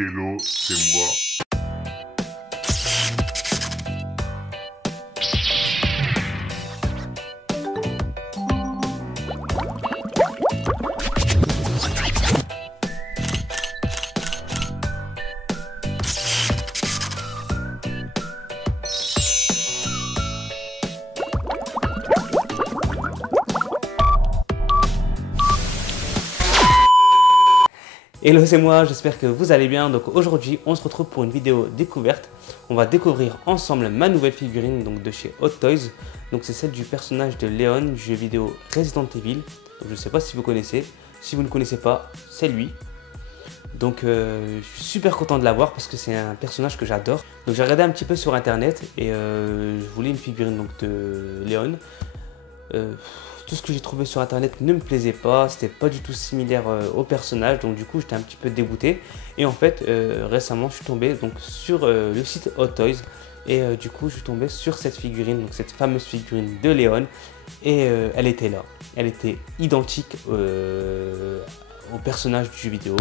Hello, c'est moi. Hello, c'est moi, j'espère que vous allez bien. Donc aujourd'hui, on se retrouve pour une vidéo découverte. On va découvrir ensemble ma nouvelle figurine donc de chez Hot Toys. Donc c'est celle du personnage de Leon du jeu vidéo Resident Evil. Donc je ne sais pas si vous connaissez. Si vous ne connaissez pas, c'est lui. Donc je suis super content de l'avoir parce que c'est un personnage que j'adore. Donc j'ai regardé un petit peu sur internet et je voulais une figurine donc de Leon. Tout ce que j'ai trouvé sur internet ne me plaisait pas, c'était pas du tout similaire au personnage, donc du coup j'étais un petit peu dégoûté. Et en fait récemment je suis tombé donc sur le site Hot Toys et du coup je suis tombé sur cette figurine, donc cette fameuse figurine de Leon, et elle était là, elle était identique au personnage du jeu vidéo,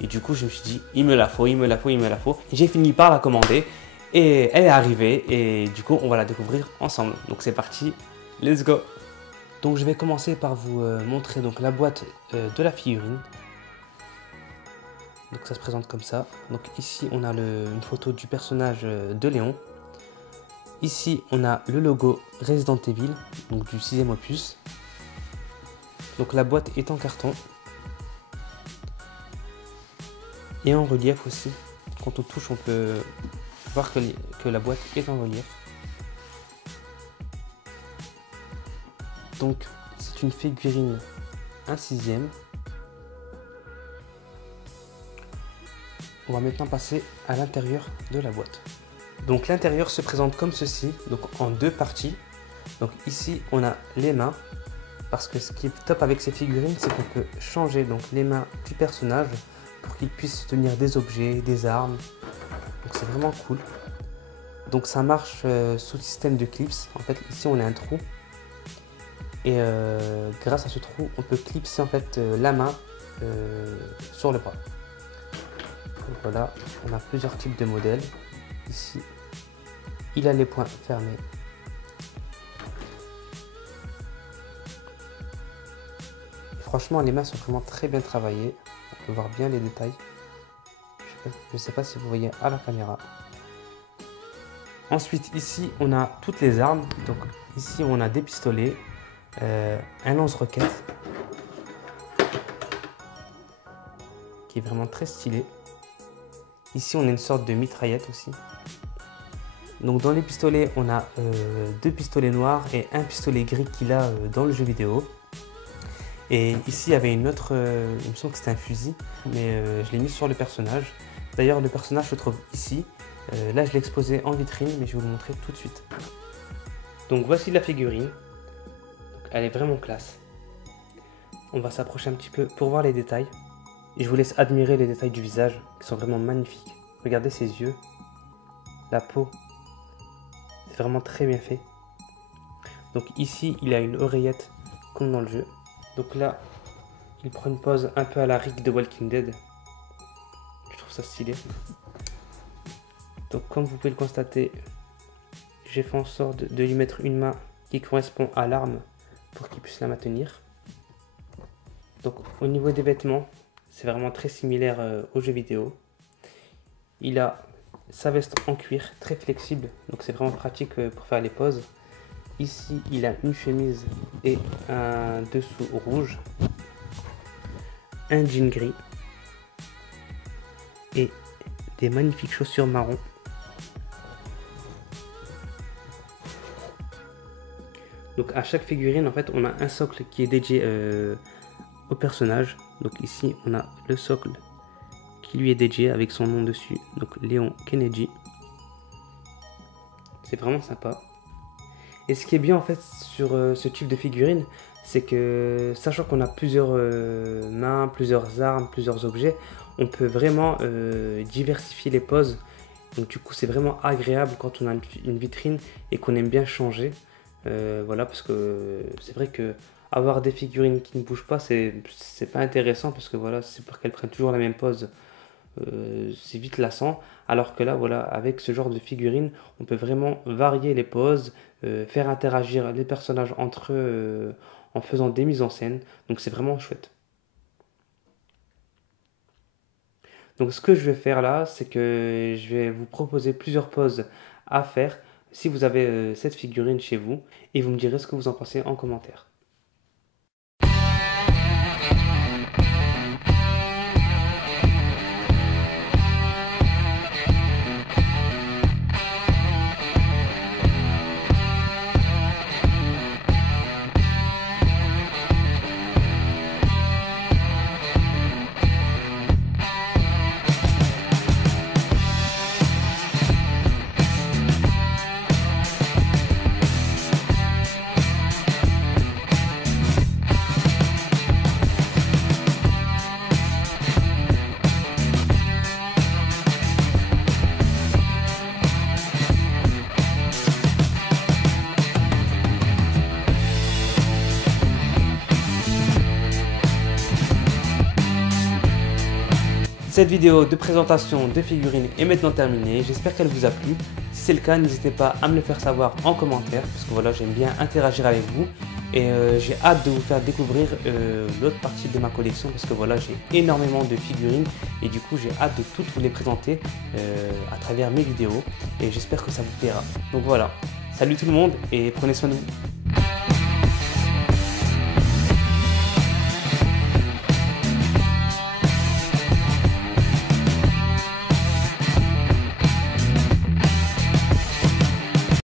et du coup je me suis dit il me la faut, il me la faut, il me la faut. J'ai fini par la commander et elle est arrivée et du coup on va la découvrir ensemble. Donc c'est parti, let's go. Donc je vais commencer par vous montrer donc la boîte de la figurine. Donc ça se présente comme ça. Donc ici on a une photo du personnage de Léon. Ici on a le logo Resident Evil, donc du 6e opus. Donc la boîte est en carton. Et en relief aussi. Quand on touche on peut voir que la boîte est en relief. Donc c'est une figurine 1/6. On va maintenant passer à l'intérieur de la boîte. Donc l'intérieur se présente comme ceci, donc en deux parties. Donc ici on a les mains, parce que ce qui est top avec ces figurines, c'est qu'on peut changer donc les mains du personnage pour qu'il puisse tenir des objets, des armes. Donc c'est vraiment cool. Donc ça marche sous système de clips. En fait ici on a un trou. Et grâce à ce trou, on peut clipser en fait la main sur le bras. Donc voilà, on a plusieurs types de modèles. Ici, il a les poings fermés. Et franchement, les mains sont vraiment très bien travaillées. On peut voir bien les détails. Je ne sais pas si vous voyez à la caméra. Ensuite, ici, on a toutes les armes. Donc ici, on a des pistolets. Un lance-roquette qui est vraiment très stylé. Ici on a une sorte de mitraillette aussi. Donc dans les pistolets on a deux pistolets noirs et un pistolet gris qu'il a dans le jeu vidéo. Et ici il y avait une autre, il me semble que c'était un fusil, mais je l'ai mis sur le personnage. D'ailleurs le personnage se trouve ici. Là je l'ai exposé en vitrine, mais je vais vous le montrer tout de suite. Donc voici la figurine. Elle est vraiment classe. On va s'approcher un petit peu pour voir les détails. Et je vous laisse admirer les détails du visage qui sont vraiment magnifiques. Regardez ses yeux, la peau. C'est vraiment très bien fait. Donc ici, il a une oreillette comme dans le jeu. Donc là, il prend une pose un peu à la Rick de Walking Dead. Je trouve ça stylé. Donc comme vous pouvez le constater, j'ai fait en sorte de lui mettre une main qui correspond à l'arme pour qu'il puisse la maintenir. Donc au niveau des vêtements, c'est vraiment très similaire aux jeux vidéo. Il a sa veste en cuir très flexible, donc c'est vraiment pratique pour faire les poses. Ici il a une chemise et un dessous rouge, un jean gris et des magnifiques chaussures marron. Donc à chaque figurine en fait on a un socle qui est dédié au personnage. Donc ici on a le socle qui lui est dédié avec son nom dessus, donc Leon Kennedy. C'est vraiment sympa. Et ce qui est bien en fait sur ce type de figurine, c'est que sachant qu'on a plusieurs mains, plusieurs armes, plusieurs objets, on peut vraiment diversifier les poses. Donc du coup c'est vraiment agréable quand on a une vitrine et qu'on aime bien changer. Voilà, parce que c'est vrai que avoir des figurines qui ne bougent pas, c'est pas intéressant, parce que voilà, c'est pour qu'elles prennent toujours la même pose c'est vite lassant. Alors que là, voilà, avec ce genre de figurine, on peut vraiment varier les poses, faire interagir les personnages entre eux en faisant des mises en scène. Donc c'est vraiment chouette. Donc ce que je vais faire là, c'est que je vais vous proposer plusieurs poses à faire si vous avez cette figurine chez vous et vous me direz ce que vous en pensez en commentaire. Cette vidéo de présentation de figurines est maintenant terminée, j'espère qu'elle vous a plu. Si c'est le cas, n'hésitez pas à me le faire savoir en commentaire, parce que voilà, j'aime bien interagir avec vous. Et j'ai hâte de vous faire découvrir l'autre partie de ma collection, parce que voilà, j'ai énormément de figurines et du coup j'ai hâte de toutes vous les présenter à travers mes vidéos. Et j'espère que ça vous plaira. Donc voilà, salut tout le monde et prenez soin de vous.